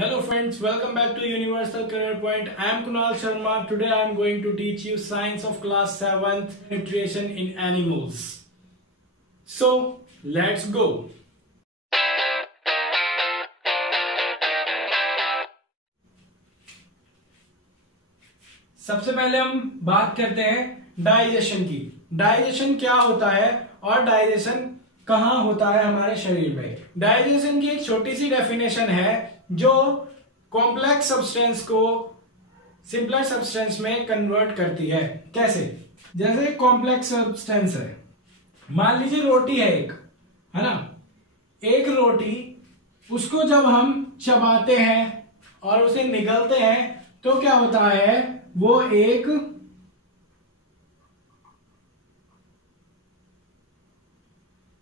Hello friends, welcome back to Universal Career Point. I am Kunal Sharma. Today I am going to teach you science of class 7th, nutrition in animals. So let's go. सबसे पहले हम बात करते हैं digestion की। Digestion क्या होता है और डाइजेशन कहाँ होता है हमारे शरीर में। डाइजेशन की एक छोटी सी डेफिनेशन है जो कॉम्प्लेक्स सब्सटेंस को सिंपलर सब्सटेंस में कन्वर्ट करती है। कैसे? जैसे कॉम्प्लेक्स सब्सटेंस है, मान लीजिए रोटी है एक, है ना, एक रोटी, उसको जब हम चबाते हैं और उसे निगलते हैं तो क्या होता है, वो एक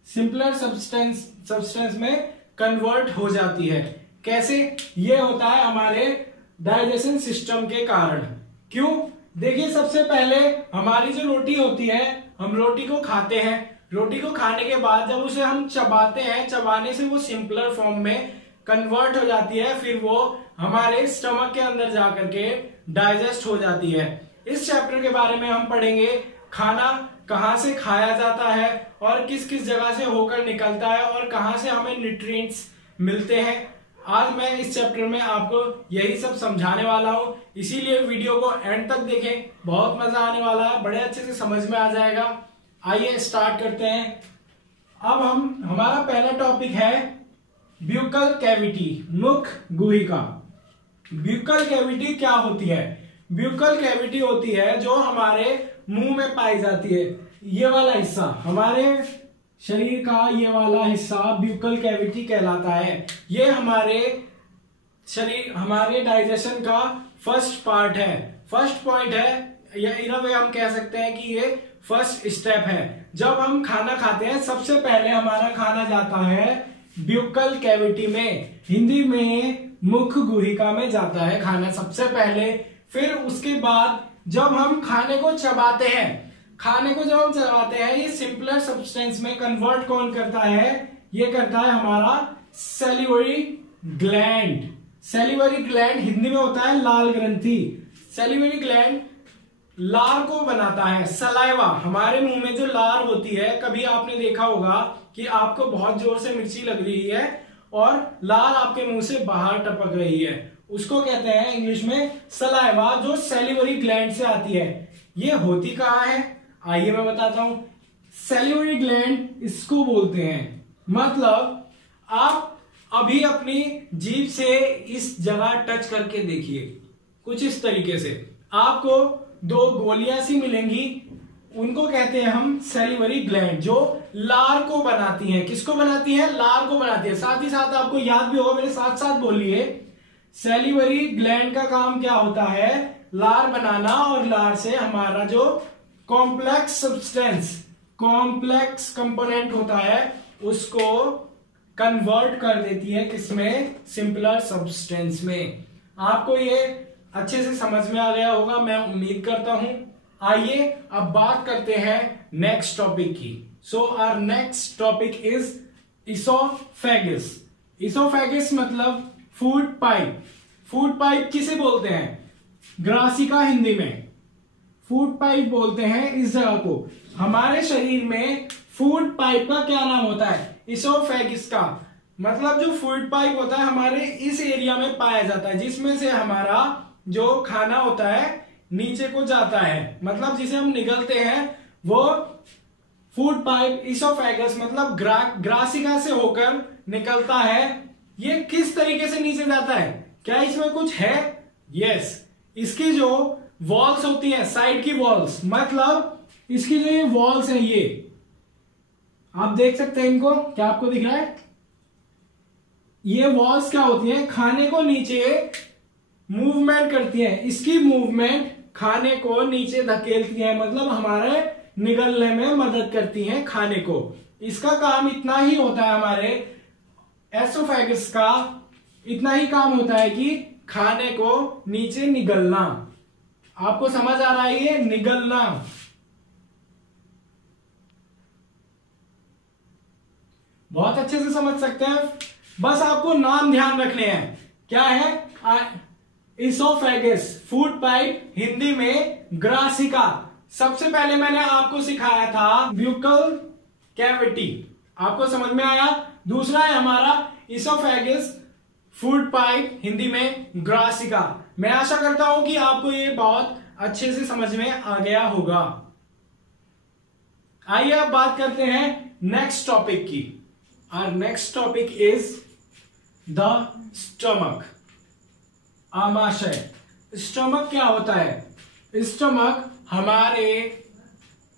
सिंपलर सब्सटेंस में कन्वर्ट हो जाती है। कैसे? ये होता है हमारे डाइजेशन सिस्टम के कारण। क्यों? देखिए, सबसे पहले हमारी जो रोटी होती है, हम रोटी को खाते हैं, रोटी को खाने के बाद जब उसे हम चबाते हैं, चबाने से वो सिंपलर फॉर्म में कन्वर्ट हो जाती है, फिर वो हमारे स्टमक के अंदर जाकर के डाइजेस्ट हो जाती है। इस चैप्टर के बारे में हम पढ़ेंगे खाना कहां से खाया जाता है और किस किस जगह से होकर निकलता है और कहां से हमें न्यूट्रिएंट्स मिलते हैं। आज मैं इस चैप्टर में आपको यही सब समझाने वाला हूं, इसीलिए वीडियो को एंड तक देखें, बहुत मजा आने वाला है, बड़े अच्छे से समझ में आ जाएगा। आइए स्टार्ट करते हैं। अब हमारा पहला टॉपिक है ब्यूकल कैविटी, मुख गुहिका। ब्यूकल कैविटी क्या होती है? ब्यूकल कैविटी होती है जो हमारे मुंह में पाई जाती है। ये वाला हिस्सा, हमारे शरीर का ये वाला हिस्सा ब्यूकल कैविटी कहलाता है। ये हमारे शरीर, हमारे डाइजेशन का फर्स्ट पार्ट है, फर्स्ट पॉइंट है, या इन अ वे हम कह सकते हैं कि ये फर्स्ट स्टेप है। जब हम खाना खाते हैं, सबसे पहले हमारा खाना जाता है ब्यूकल कैविटी में, हिंदी में मुख गुहिका में जाता है खाना सबसे पहले। फिर उसके बाद जब हम खाने को चबाते हैं, खाने को जब हम चबाते हैं, ये सिंपलर सब्सटेंस में कन्वर्ट कौन करता है? ये करता है हमारा salivary gland. Salivary gland Hindi में होता है लाल ग्रंथि। सैलिवरी ग्लैंड लार को बनाता है, सलाइवा, हमारे मुंह में जो लार होती है। कभी आपने देखा होगा कि आपको बहुत जोर से मिर्ची लग रही है और लार आपके मुंह से बाहर टपक रही है, उसको कहते हैं इंग्लिश में सलाइवा, जो सैलिवरी ग्लैंड से आती है। ये होती कहाँ है? आइए मैं बताता हूं। सैलिवरी ग्लैंड इसको बोलते हैं, मतलब आप अभी अपनी जीभ से इस जगह टच करके देखिए, कुछ इस तरीके से आपको दो गोलियां सी मिलेंगी, उनको कहते हैं हम सैलिवरी ग्लैंड, जो लार को बनाती हैं। किसको बनाती है? लार को बनाती है। साथ ही साथ आपको याद भी होगा, मेरे साथ साथ बोलिए, सैलिवरी ग्लैंड का काम क्या होता है? लार बनाना, और लार से हमारा जो कॉम्प्लेक्स सब्सटेंस, कॉम्प्लेक्स कंपोनेंट होता है, उसको कन्वर्ट कर देती है किसमें? सिंपलर सब्सटेंस में। आपको ये अच्छे से समझ में आ गया होगा, मैं उम्मीद करता हूं। आइए अब बात करते हैं नेक्स्ट टॉपिक की। So our next topic is oesophagus. Oesophagus मतलब फूड पाइप। फूड पाइप किसे बोलते हैं? ग्रासिका हिंदी में फूड पाइप बोलते हैं इस जगह को। हमारे शरीर में फूड पाइप का क्या नाम होता है? इसोफेगस का। मतलब जो फूड पाइप होता है हमारे इस एरिया में पाया जाता है, जिसमें से हमारा जो खाना होता है नीचे को जाता है, मतलब जिसे हम निगलते हैं, वो फूड पाइप इसोफेगस मतलब ग्रासिका से होकर निकलता है। ये किस तरीके से नीचे जाता है? क्या इसमें कुछ है? यस, इसकी जो वॉल्स होती हैं, साइड की वॉल्स, मतलब इसकी जो ये वॉल्स हैं, ये आप देख सकते हैं इनको, क्या आपको दिख रहा है? ये वॉल्स क्या होती हैं? खाने को नीचे मूवमेंट करती हैं। इसकी मूवमेंट खाने को नीचे धकेलती है, मतलब हमारे निगलने में मदद करती हैं खाने को। इसका काम इतना ही होता है, हमारे एसोफेगस का इतना ही काम होता है कि खाने को नीचे निगलना। आपको समझ आ रहा है? ये निगलना। बहुत अच्छे से समझ सकते हैं, बस आपको नाम ध्यान रखने हैं। क्या है? इसोफेगस, फूड पाइप, हिंदी में ग्रासिका। सबसे पहले मैंने आपको सिखाया था ब्यूकल कैविटी, आपको समझ में आया। दूसरा है हमारा इसोफेगस, फूड पाइप, हिंदी में ग्रासिका। मैं आशा करता हूं कि आपको ये बहुत अच्छे से समझ में आ गया होगा। आइए अब बात करते हैं नेक्स्ट टॉपिक की। और next topic is the stomach, आमाशय। स्टमक क्या होता है? स्टमक हमारे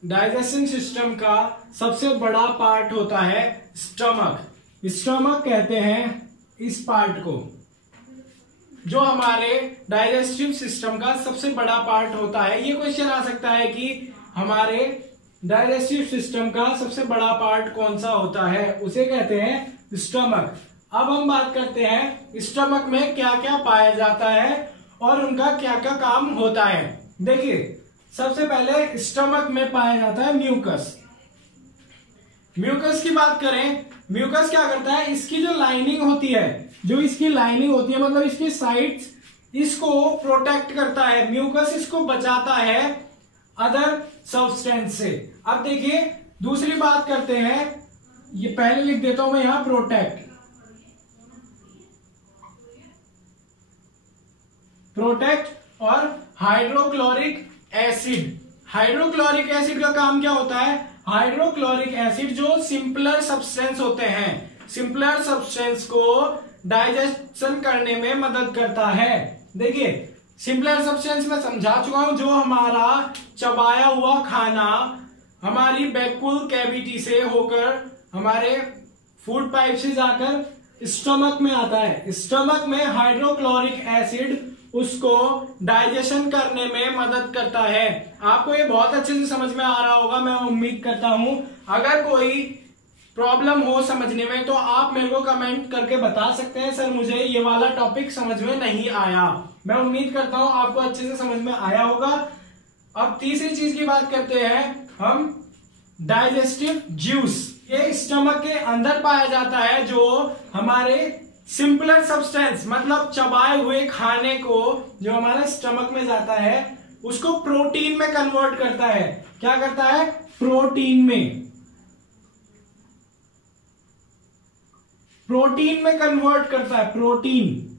डाइजेशन सिस्टम का सबसे बड़ा पार्ट होता है। स्टमक कहते हैं इस पार्ट को, जो हमारे डाइजेस्टिव सिस्टम का सबसे बड़ा पार्ट होता है। ये क्वेश्चन आ सकता है कि हमारे डाइजेस्टिव सिस्टम का सबसे बड़ा पार्ट कौन सा होता है, उसे कहते हैं स्टमक। अब हम बात करते हैं स्टमक में क्या क्या पाया जाता है और उनका क्या क्या काम होता है। देखिए, सबसे पहले स्टमक में पाया जाता है म्यूकस। म्यूकस की बात करें, म्यूकस क्या करता है? इसकी जो लाइनिंग होती है, मतलब इसकी साइड्स, इसको प्रोटेक्ट करता है। म्यूकस इसको बचाता है अदर सब्सटेंस से। अब देखिए, दूसरी बात करते हैं, ये पहले लिख देता हूं मैं यहां, प्रोटेक्ट और हाइड्रोक्लोरिक एसिड। हाइड्रोक्लोरिक एसिड का काम क्या होता है? हाइड्रोक्लोरिक एसिड जो सिंपलर सब्सटेंस होते हैं, सिंपलर सब्सटेंस को डाइजेशन करने में मदद करता है। देखिए, सिंपलर सब्सटेंस में समझा चुका हूं, जो हमारा चबाया हुआ खाना हमारी बैक्यूल कैविटी से होकर हमारे फूड पाइप से जाकर स्टमक में आता है। स्टमक में हाइड्रोक्लोरिक एसिड उसको डाइजेशन करने में मदद करता है। आपको ये बहुत अच्छे से समझ में आ रहा होगा, मैं उम्मीद करता हूं। अगर कोई प्रॉब्लम हो समझने में तो आप मेरे को कमेंट करके बता सकते हैं, सर मुझे ये वाला टॉपिक समझ में नहीं आया। मैं उम्मीद करता हूं आपको अच्छे से समझ में आया होगा। अब तीसरी चीज की बात करते हैं हम, डाइजेस्टिव जूस। ये स्टमक के अंदर पाया जाता है, जो हमारे सिंपलर सब्सटेंस, मतलब चबाए हुए खाने को जो हमारे स्टमक में जाता है उसको प्रोटीन में कन्वर्ट करता है। क्या करता है? प्रोटीन में कन्वर्ट करता है। प्रोटीन,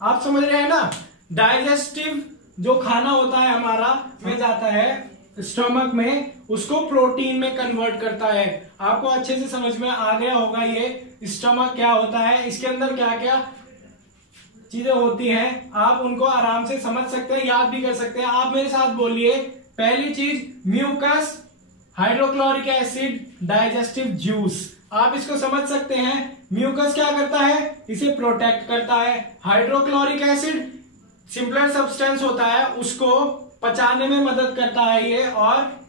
आप समझ रहे हैं ना? डाइजेस्टिव जो खाना होता है हमारा में जाता है स्टमक में, उसको प्रोटीन में कन्वर्ट करता है। आपको अच्छे से समझ में आ गया होगा ये स्टमक क्या होता है, इसके अंदर क्या क्या चीजें होती हैं, आप उनको आराम से समझ सकते हैं, याद भी कर सकते हैं। आप मेरे साथ बोलिए, पहली चीज mucus, hydrochloric acid, digestive juice. आप इसको समझ सकते हैं। म्यूकस क्या करता है? इसे प्रोटेक्ट करता है। हाइड्रोक्लोरिक एसिड सिंपलर सब्सटेंस होता है, उसको पचाने में मदद करता है ये। और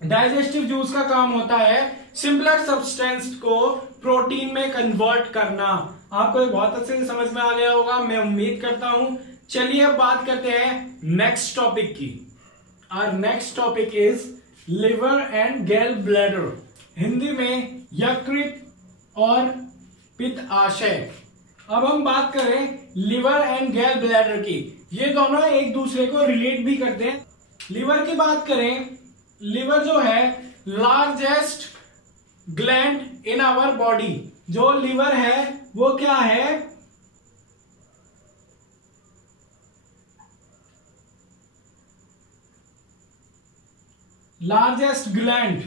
डाइजेस्टिव जूस का काम होता है सिंपलर सब्सटेंस को प्रोटीन में कन्वर्ट करना। आपको बहुत अच्छे से समझ में आ गया होगा, मैं उम्मीद करता हूं। चलिए अब बात करते हैं नेक्स्ट टॉपिक की। और next topic is liver and गैल ब्लैडर, हिंदी में यकृत और पित्ताशय। अब हम बात करें लिवर एंड गैल ब्लैडर की, ये दोनों एक दूसरे को रिलेट भी करते हैं। लिवर की बात करें, लिवर जो है largest gland in our body. जो लिवर है वो क्या है? Largest gland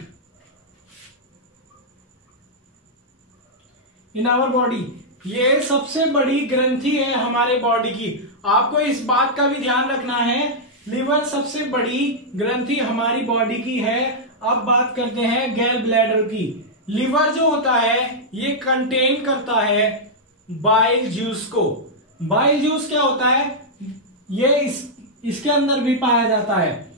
in our body. ये सबसे बड़ी ग्रंथि है हमारे बॉडी की। आपको इस बात का भी ध्यान रखना है, लिवर सबसे बड़ी ग्रंथि हमारी बॉडी की है। अब बात करते हैं गैल ब्लैडर की। लिवर जो होता है ये कंटेन करता है बाइल जूस को। बाइल जूस क्या होता है? ये इसके अंदर भी पाया जाता है।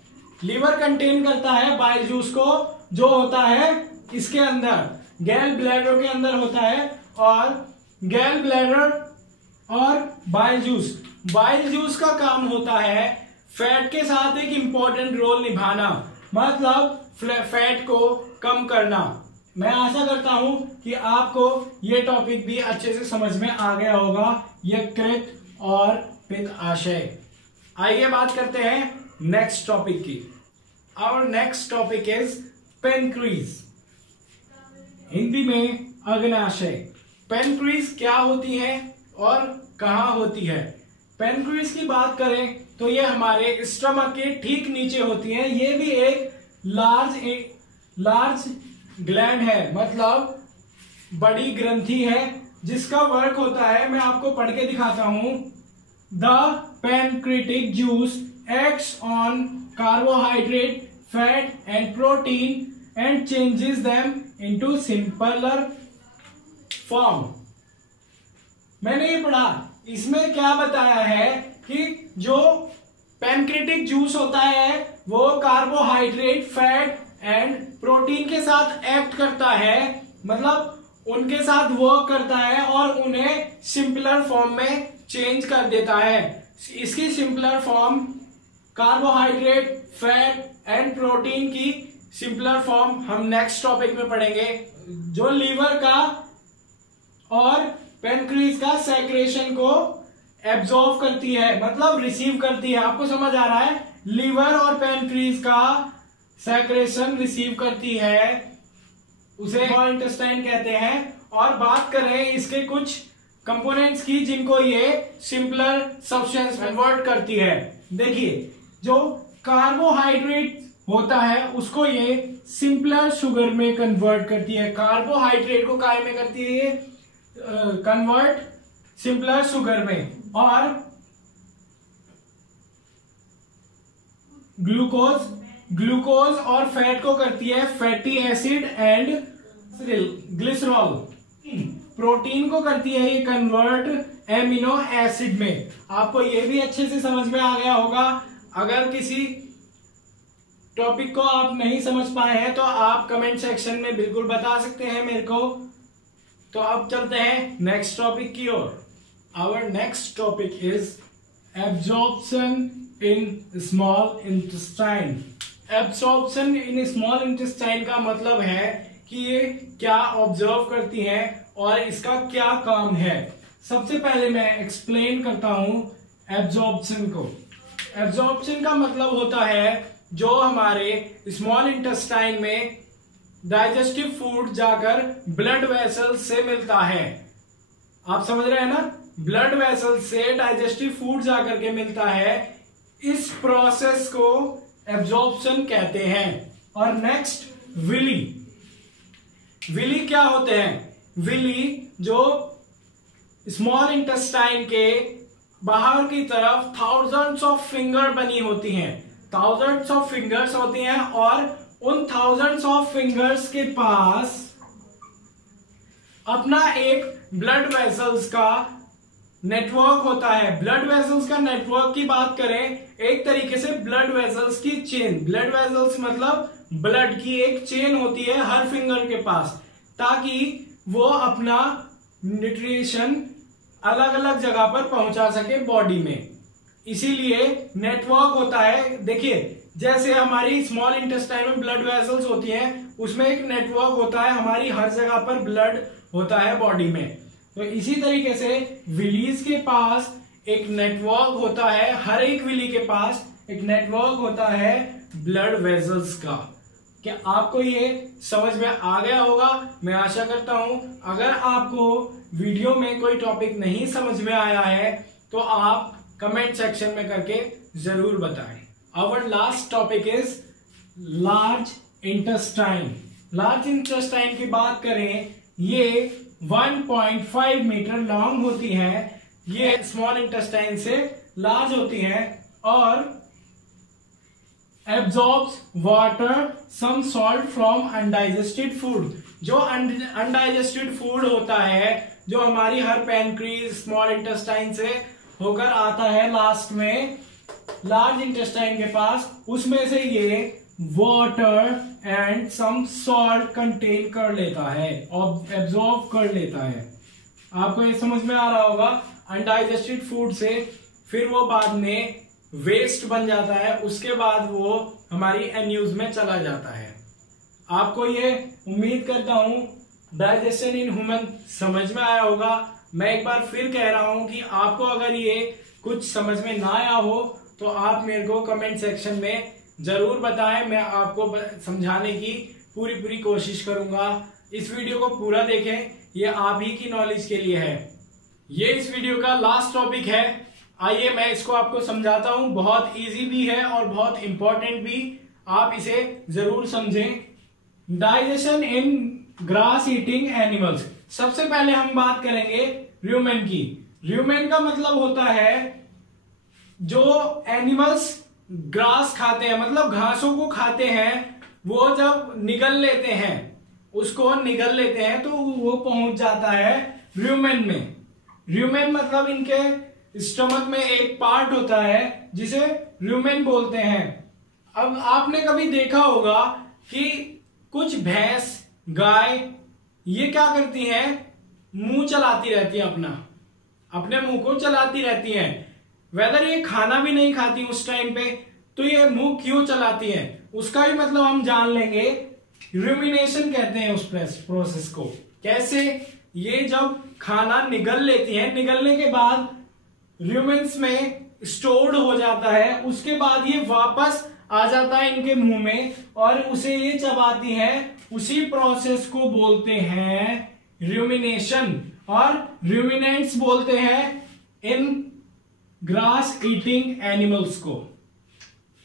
लिवर कंटेन करता है बाइल जूस को, जो होता है इसके अंदर, गैल ब्लैडर के अंदर होता है। और गैल ब्लैडर और बाइल जूस का काम होता है फैट के साथ एक इंपॉर्टेंट रोल निभाना, मतलब फैट को कम करना। मैं आशा करता हूं कि आपको ये टॉपिक भी अच्छे से समझ में आ गया होगा, यकृत और पित्ताशय। आइए बात करते हैं नेक्स्ट टॉपिक की। Our next topic is pancreas, Hindi में अग्नाशय। पेनक्रीज क्या होती है और कहाँ होती है? पेनक्रीज की बात करें तो ये हमारे स्टमक के ठीक नीचे होती है। ये भी एक लार्ज ग्लैंड है, मतलब बड़ी ग्रंथि है, जिसका वर्क होता है, मैं आपको पढ़ के दिखाता हूं। The pancreatic juice acts on carbohydrate, fat and protein and changes them into simpler form. मैंने ये पढ़ा, इसमें क्या बताया है कि जो पेनक्रिटिक जूस होता है वो कार्बोहाइड्रेट, फैट एंड प्रोटीन के साथ एक्ट करता है, मतलब उनके साथ वर्क करता है और उन्हें सिंपलर फॉर्म में चेंज कर देता है। इसकी simpler form carbohydrate, fat and protein की सिंपलर फॉर्म हम नेक्स्ट टॉपिक में पढ़ेंगे, जो लीवर का और पेनक्रीज का सेक्रेशन को एब्जॉर्ब करती है, मतलब रिसीव करती है। आपको समझ आ रहा है? लीवर और पेनक्रीज का सेक्रेशन रिसीव करती है, उसे स्मॉल इंटेस्टाइन कहते हैं। और बात करें इसके कुछ कंपोनेंट्स की जिनको ये सिंपलर सब्सटेंस कन्वर्ट करती है। देखिए, जो कार्बोहाइड्रेट होता है उसको ये सिंपलर शुगर में कन्वर्ट करती है। कार्बोहाइड्रेट को काय में करती है ये कन्वर्ट सिंपलर शुगर में। और ग्लूकोज और फैट को करती है fatty acid and glycerol. Protein को करती है ये कन्वर्ट एमिनो एसिड में। आपको ये भी अच्छे से समझ में आ गया होगा। अगर किसी टॉपिक को आप नहीं समझ पाए हैं तो आप कमेंट सेक्शन में बिल्कुल बता सकते हैं मेरे को। तो अब चलते हैं नेक्स्ट टॉपिक की ओर। Our next topic is absorption in small intestine. Absorption in small intestine का मतलब है कि ये क्या ऑब्जर्व करती है और इसका क्या काम है। सबसे पहले मैं एक्सप्लेन करता हूं एब्जॉर्प्शन को। एब्जॉर्प्शन का मतलब होता है जो हमारे स्मॉल इंटेस्टाइन में डाइजेस्टिव फूड जाकर ब्लड वेसल से मिलता है। आप समझ रहे हैं ना? ब्लड वेसल से डाइजेस्टिव फूड जाकर के मिलता है, इस प्रोसेस को एब्जॉर्प्शन कहते हैं। और नेक्स्ट विली। विली क्या होते हैं? विली जो स्मॉल इंटेस्टाइन के बाहर की तरफ थाउजेंड्स ऑफ फिंगर बनी होती हैं, थाउजेंड्स ऑफ फिंगर्स होती हैं, और उन थाउजेंड्स ऑफ फिंगर्स के पास अपना एक ब्लड वेसल्स का नेटवर्क होता है। ब्लड वेसल्स का नेटवर्क की बात करें, एक तरीके से ब्लड वेसल्स की चेन, ब्लड वेसल्स मतलब ब्लड की एक चेन होती है हर फिंगर के पास, ताकि वो अपना न्यूट्रिशन अलग अलग जगह पर पहुंचा सके बॉडी में। इसीलिए नेटवर्क होता है। देखिए, जैसे हमारी स्मॉल इंटेस्टाइन में ब्लड वेसल्स होती हैं, उसमें एक नेटवर्क होता है, हमारी हर जगह पर ब्लड होता है बॉडी में। तो इसी तरीके से विलीज के पास एक नेटवर्क होता है, हर एक विली के पास एक नेटवर्क होता है ब्लड वेसल्स का। क्या आपको ये समझ में आ गया होगा? मैं आशा करता हूं। अगर आपको वीडियो में कोई टॉपिक नहीं समझ में आया है तो आप कमेंट सेक्शन में करके जरूर बताएं। Our last topic is large intestine. Large intestine की बात करें, ये 1.5 मीटर लॉन्ग होती है। ये स्मॉल इंटेस्टाइन से लार्ज होती हैं और absorbs water, some salt from undigested food. जो अनडाइजेस्टेड फूड होता है, जो हमारी हर पैनक्रीज स्मॉल इंटेस्टाइन से होकर आता है लास्ट में लार्ज इंटेस्टाइन के पास, उसमें से ये water and some salt contain कर लेता है और एब्जॉर्ब कर लेता है। आपको ये समझ में आ रहा होगा? अनडाइजेस्टेड फूड से फिर वो बाद में वेस्ट बन जाता है, उसके बाद वो हमारी एन्यूज में चला जाता है। आपको ये उम्मीद करता हूं डाइजेशन इन ह्यूमन समझ में आया होगा। मैं एक बार फिर कह रहा हूं कि आपको अगर ये कुछ समझ में ना आया हो तो आप मेरे को कमेंट सेक्शन में जरूर बताएं। मैं आपको समझाने की पूरी कोशिश करूंगा। इस वीडियो को पूरा देखें, ये आप ही की नॉलेज के लिए है। ये इस वीडियो का लास्ट टॉपिक है। आइए मैं इसको आपको समझाता हूं। बहुत इजी भी है और बहुत इंपॉर्टेंट भी, आप इसे जरूर समझें। डाइजेशन इन ग्रास ईटिंग एनिमल्स। सबसे पहले हम बात करेंगे र्यूमेन की। र्यूमेन का मतलब होता है जो एनिमल्स ग्रास खाते हैं, मतलब घासों को खाते हैं, वो जब निगल लेते हैं, उसको निगल लेते हैं तो वो पहुंच जाता है र्यूमेन में। र्यूमेन मतलब इनके स्टमक में एक पार्ट होता है जिसे र्यूमेन बोलते हैं। अब आपने कभी देखा होगा कि कुछ भैंस, गाय, ये क्या करती हैं, मुंह चलाती रहती है, अपने मुंह को चलाती रहती हैं। वेदर ये खाना भी नहीं खाती उस टाइम पे, तो ये मुंह क्यों चलाती है, उसका भी मतलब हम जान लेंगे। रूमिनेशन कहते हैं उस प्रोसेस को। कैसे? ये जब खाना निगल लेती है, निगलने के बाद र्यूमेन्स में स्टोर्ड हो जाता है, उसके बाद ये वापस आ जाता है इनके मुंह में और उसे ये चबाती है। उसी प्रोसेस को बोलते हैं र्यूमिनेशन, और र्यूमिनेंट्स बोलते हैं इन ग्रास ईटिंग एनिमल्स को।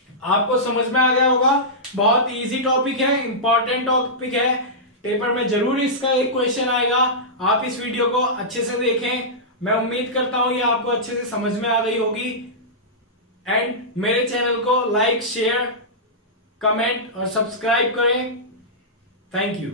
आपको समझ में आ गया होगा। बहुत इजी टॉपिक है, इंपॉर्टेंट टॉपिक है। पेपर में जरूर इसका एक क्वेश्चन आएगा। आप इस वीडियो को अच्छे से देखें। मैं उम्मीद करता हूं ये आपको अच्छे से समझ में आ गई होगी। एंड मेरे चैनल को लाइक, शेयर, कमेंट और सब्सक्राइब करें। Thank you.